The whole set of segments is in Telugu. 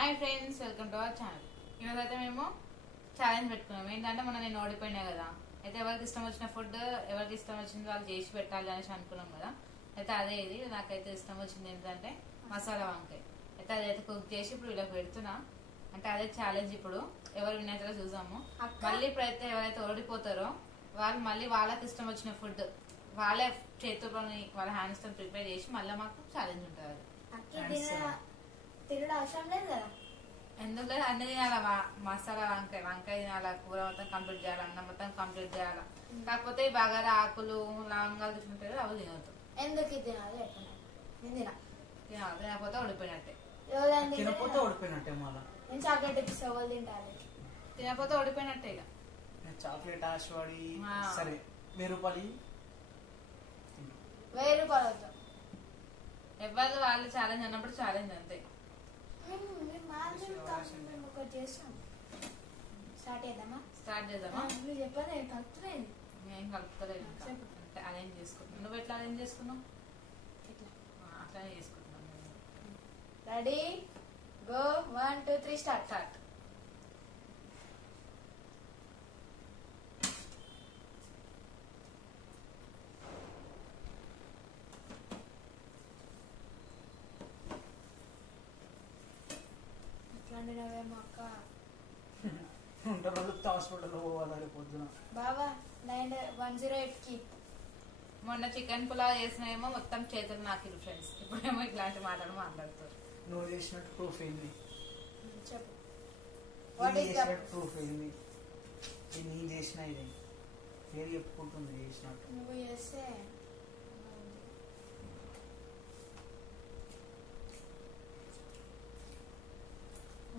Hi friends, welcome to our channel. ఈరోజు అయితే మేము ఛాలెంజ్ పెట్టుకున్నాం. ఏంటంటే మొన్న నేను ఓడిపోయినా కదా, అయితే ఎవరికి ఇష్టం వచ్చిన ఫుడ్ ఎవరికి ఇష్టం వచ్చింది వాళ్ళు చేసి పెట్టాలి అనేసి అనుకున్నాం కదా. అయితే అదే ఇది నాకైతే ఇష్టం వచ్చింది ఏంటంటే మసాలా వంకాయ. అయితే అదైతే కుక్ చేసి ఇప్పుడు ఇలా పెడుతున్నా. అంటే అదే ఛాలెంజ్. ఇప్పుడు ఎవరు వినేదో చూసాము. మళ్ళీ ఇప్పుడైతే ఎవరైతే ఓడిపోతారో వాళ్ళు మళ్ళీ వాళ్ళకి ఇష్టం వచ్చిన ఫుడ్ వాళ్ళే చేతుల్లోని వాళ్ళ హ్యాండ్స్ తో ప్రిపేర్ చేసి మళ్ళీ మాకు ఛాలెంజ్ ఉంటుంది. తినడం అవసరం లేదు కదా, ఎందుకు లేదు, అన్ని తినాలా. మసాలా వంకాయ వంకాయ తినాలా, కూర మొత్తం కంప్లీట్ చేయాలి, అన్నం మొత్తం కంప్లీట్ చేయాలా. కాకపోతే బాగా ఆకులు లవంగాలు తీసుకుంటారు, అవి తినవద్దు. ఎందుకు తినాలి? తినాలి, తినకపోతే ఓడిపోయినట్టే. తినకపోతే ఓడిపోయినట్టే. మళ్ళా నేను చాక్లెట్ ఇస్తే ఎవరు తింటారు? తినకపోతే ఓడిపోయినట్టే. ఇక చాక్లెట్ ఆశవాడి సరే 1000 రూపాయలు 1000 రూపాయలు వద్దు. ఎవరు వాళ్ళు ఛాలెంజ్ అన్నప్పుడు ఛాలెంజ్ అంతే. ఒకటి చేస్తాం. స్టార్ట్ చేద్దామా? స్టార్ట్ చేద్దామా? నువ్వు చెప్పాలి, కలుపుతున్నాయి. నేను కలుపుతలేదు అంటే అరేంజ్ చేసుకుంటున్నాను. నువ్వు ఎట్లా అరేంజ్ చేసుకున్నావు? అట్లానే చేసుకుంటున్నాను. Ready, go. 1 2 3 స్టార్ట్. స్టార్ట్. నవ్వేమో అక్క. ఉంటారు హాస్పిటల్లో పోవాలి పొద్దున. బాబా 9108కి మొన్న చికెన్ పులావ్ చేసినేమో మొత్తం చేతులు నాకిరు ఫ్రెండ్స్. ఇప్పుడేమో ఇట్లాంటి మాటలు మాట్లాడుతారు. నువ్వు చేసినట్టు ప్రూఫ్ ఏంది? చెప్పు. ప్రూఫ్ ఏంది? నేను చేసిన ఇది పేరు చెప్పుకుంటుంది చేసినట్టు. నువ్వు చేస్తే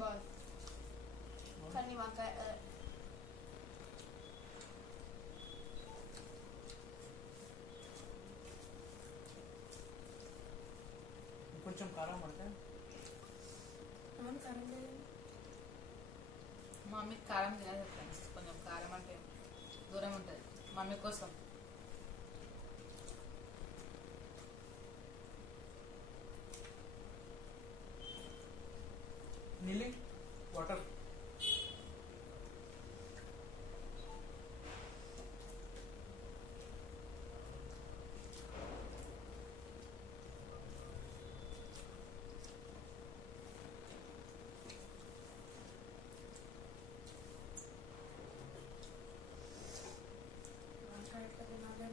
బాల్ కానీ వంకాయ కొంచెం కారం పడితే కారం లేదు. మమ్మీకి కారం తినదు ఫ్రెండ్స్. కొంచెం కారం అంటే దూరం ఉంటుంది మమ్మీ కోసం. నీళ్ళు వాటర్ వంకాయ ఎట్లా తినాలి?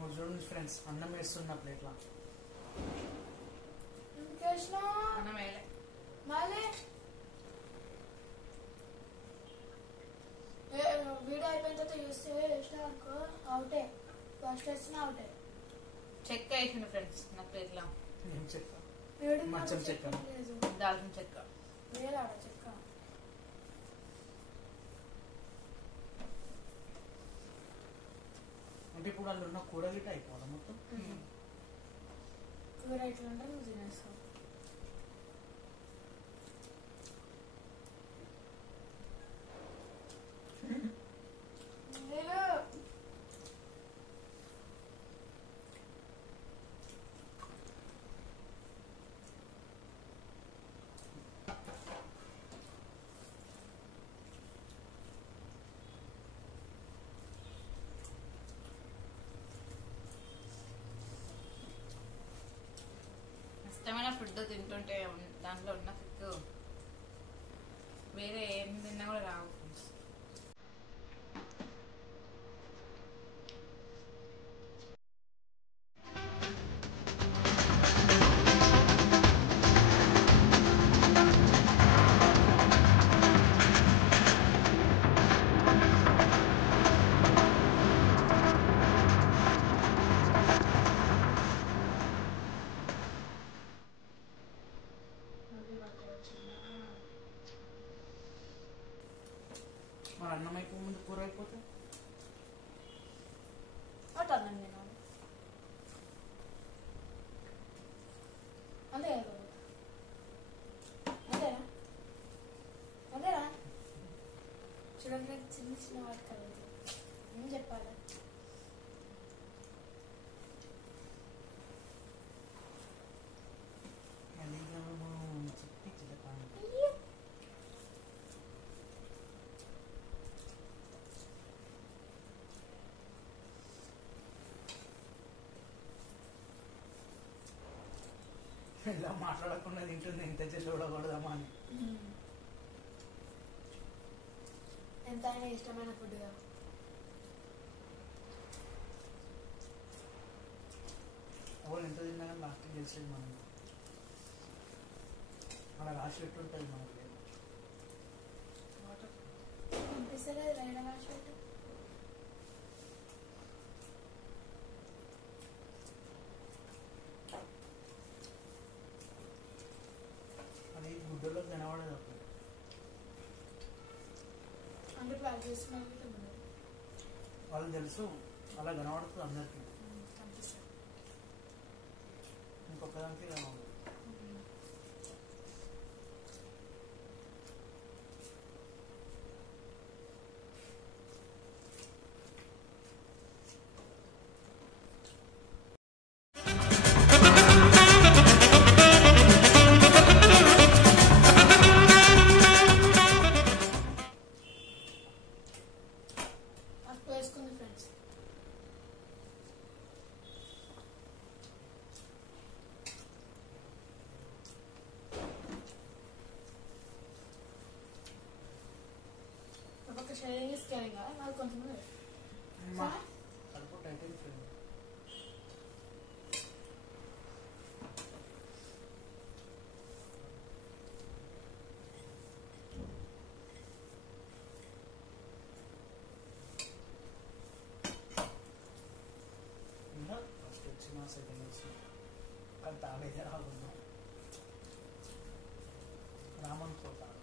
కూడా చూడండి ఫ్రెండ్స్, అన్నం వేస్తున్న ప్లేట్లా అన్నం వేయలే. మళ్ళీ వీడియో అయిపోయిన తర్వాత చూస్తే వేసినా అనుకో అవుటే. ఫస్ట్ వచ్చిన అవుటే. చెక్క వేసిండు ఫ్రెండ్స్ నా ప్లేట్లో. ఏం చెక్క? మంచం చెక్క. దాల్చిన చెక్క. వేలాడ చెక్క. అంటే ఇప్పుడు వాళ్ళు ఉన్న కూర గిట్ట అయిపోవాలి మొత్తం. కూర ఇట్లా ఉంటే నువ్వు తినేస్తావు. ఇష్టమైన ఫుడ్ తింటుంటే దాంట్లో ఉన్న కిక్కు వేరే ఏం తిన్నా కూడా రావు. మరి అన్నం అయిపోయి ముందు కూర అయిపోతే అంతే కదా అంతేనా అంతేనా చూడండి చిన్న చిన్న వాటికలు ఏం చెప్పాలి ఇలా మాట్లాడకుండా తింటుంది ఎంత చూడకూడదమ్మా అని. ఎంతైనా ఇష్టమైన ఫుడ్ కదా ఎవరు ఎంత తిన్నా కానీ లాస్ట్ గెలిచేది మనం మన రాసి పెట్టుంటుంది మనకి అనిపిస్తలేదు రైడ్ రాసి పెట్టు అది గుడ్డలో కనబడదు అప్పుడు అంటే ప్లాన్ చేస్తున్నా వాళ్ళు తెలుసు అలా కనబడుతుంది అందరికీ కనిపిస్తుంది ఇంకొకదానికి కనబడదు. అప్పుడు వేసుకుంది ఫ్రెండ్స్ ఒక షేరింగ్ ఇస్ కేరింగ్ కదా నాకు కొంచెం అమ్మా, కడుపు టైట్ అయిపోయింది. ఇంకా ఫస్ట్ వచ్చిన సెకండ్ వచ్చిన అది తాగైతే రాకుండా రామన్ పోతాను.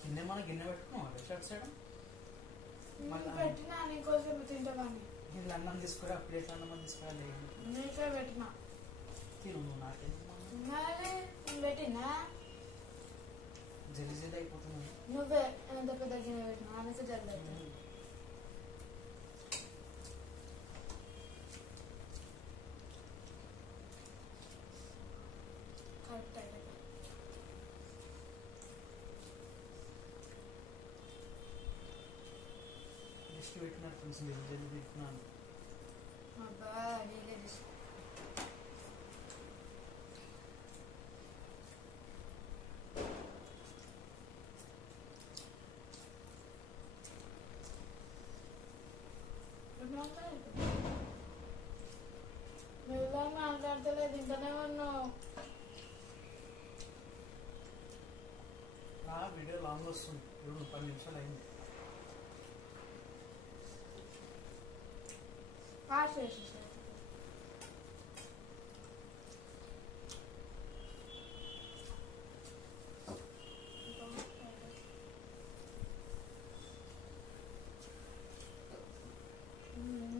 గిన్నె మన గిన్నె పెట్టుకున్నాం రెస్టారెంట్ సైడ్ పెట్టినా నీకోసం తింటామని వీళ్ళు అన్నం తీసుకురా ప్లేట్ అన్నం తీసుకురా లేదు నీకే పెట్టినా తిను నువ్వు నాకేం మరి నేను పెట్టినా జల్లి జల్లి అయిపోతున్నాను. నువ్వే ఎంత పెద్ద గిన్నె పెట్టినా అనేసి జరగదు కరెక్ట్ అయితే లిస్ట్ పెట్టినారు ఫ్రెండ్స్ జల్లి జల్లి పెట్టినాను. అబ్బా నీకే తీసు నువ్వు మాట్లాడతలేదు ఇంకనే ఉన్నావు వీడియో లాంగ్ వస్తుంది ఇప్పుడు 10 నిమిషాలు అయింది. ఫాస్ట్ చేసేసారు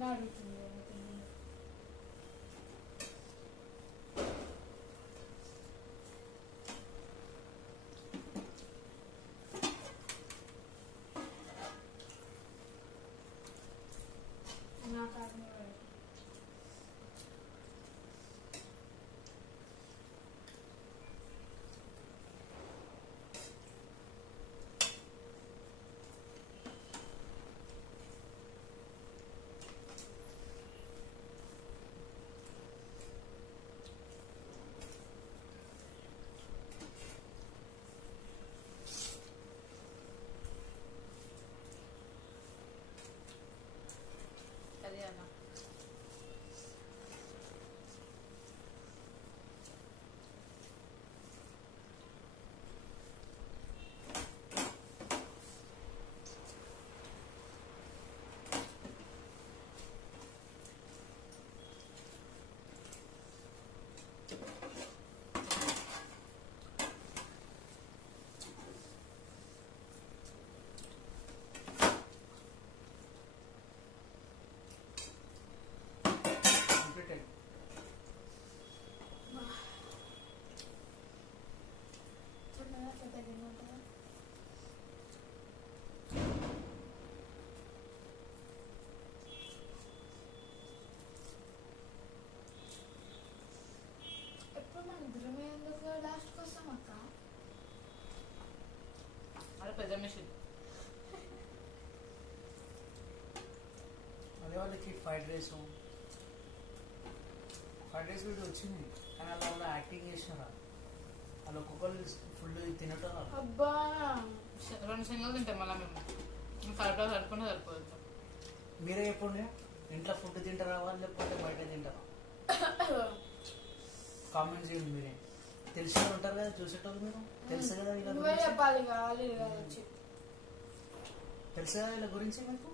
అడుగుతుంది నాకు మిషన్. అదే వాళ్ళకి ఫ్రైడ్ రైస్ వీడియో వచ్చింది కానీ అలా వాళ్ళు యాక్టింగ్ చేసినారా వాళ్ళు ఒక్కొక్కరు ఫుల్ తినటం అబ్బా 2 శనగలు తింటాం మళ్ళీ మేము కరెక్ట్గా సరిపోయినా సరిపోతుంది. మీరే చెప్పండి ఇంట్లో ఫుడ్ తింటారా వాళ్ళు లేకపోతే బయట తింటారా కామెంట్ చేయండి. మీరే తెలిసిన ఉంటారు కదా చూసేటోళ్ళు మీరు తెలుసు కదా వీళ్ళ నువ్వే గురించి చెప్పాలి కావాలి వచ్చి తెలుసు కదా వీళ్ళ గురించి మీకు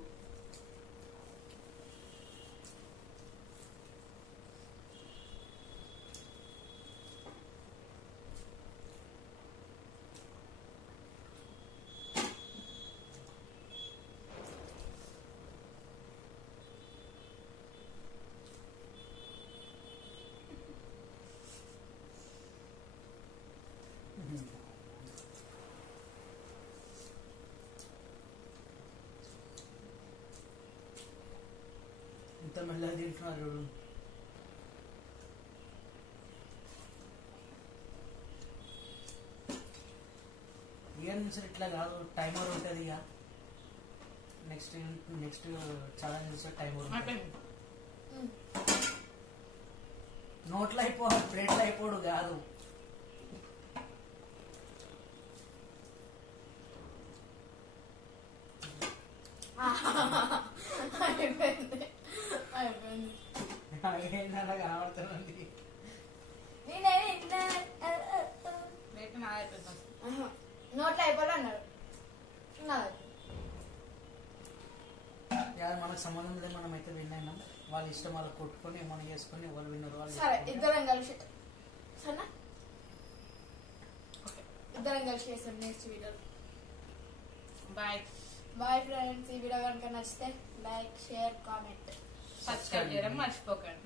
ఇంత మెల్లగా తింటున్నారు చూడు. ఇయర్ నుంచి ఇట్లా కాదు టైమర్ ఉంటుంది ఇక నెక్స్ట్ ఛాలెంజ్ చేసే టైమర్ ఉంటుంది. నోట్లో అయిపోవాలి ప్లేట్లో అయిపోడు కాదు. అయిపోయింది అయిపోయింది ఏంటన్నా కనబడుతుంది నేనేమి ఇట్లా రేపు నాది అయిపోతాం. నోట్లో అయిపోలే అన్నారు నాది. మనకు సంబంధం లేదు. మనం అయితే విన్నాం వాళ్ళ ఇష్టం వాళ్ళు కొట్టుకొని ఏమైనా చేసుకొని ఎవరు విన్నారు వాళ్ళు సరే ఇద్దరం కలిసి సరేనా ఇద్దరం కలిసి చేస్తాం నెక్స్ట్ వీడియోలో. Bye bye friends. ఈ వీడియో కనుక నచ్చితే లైక్ షేర్ కామెంట్ సబ్స్క్రైబ్ చేయడం మర్చిపోకండి.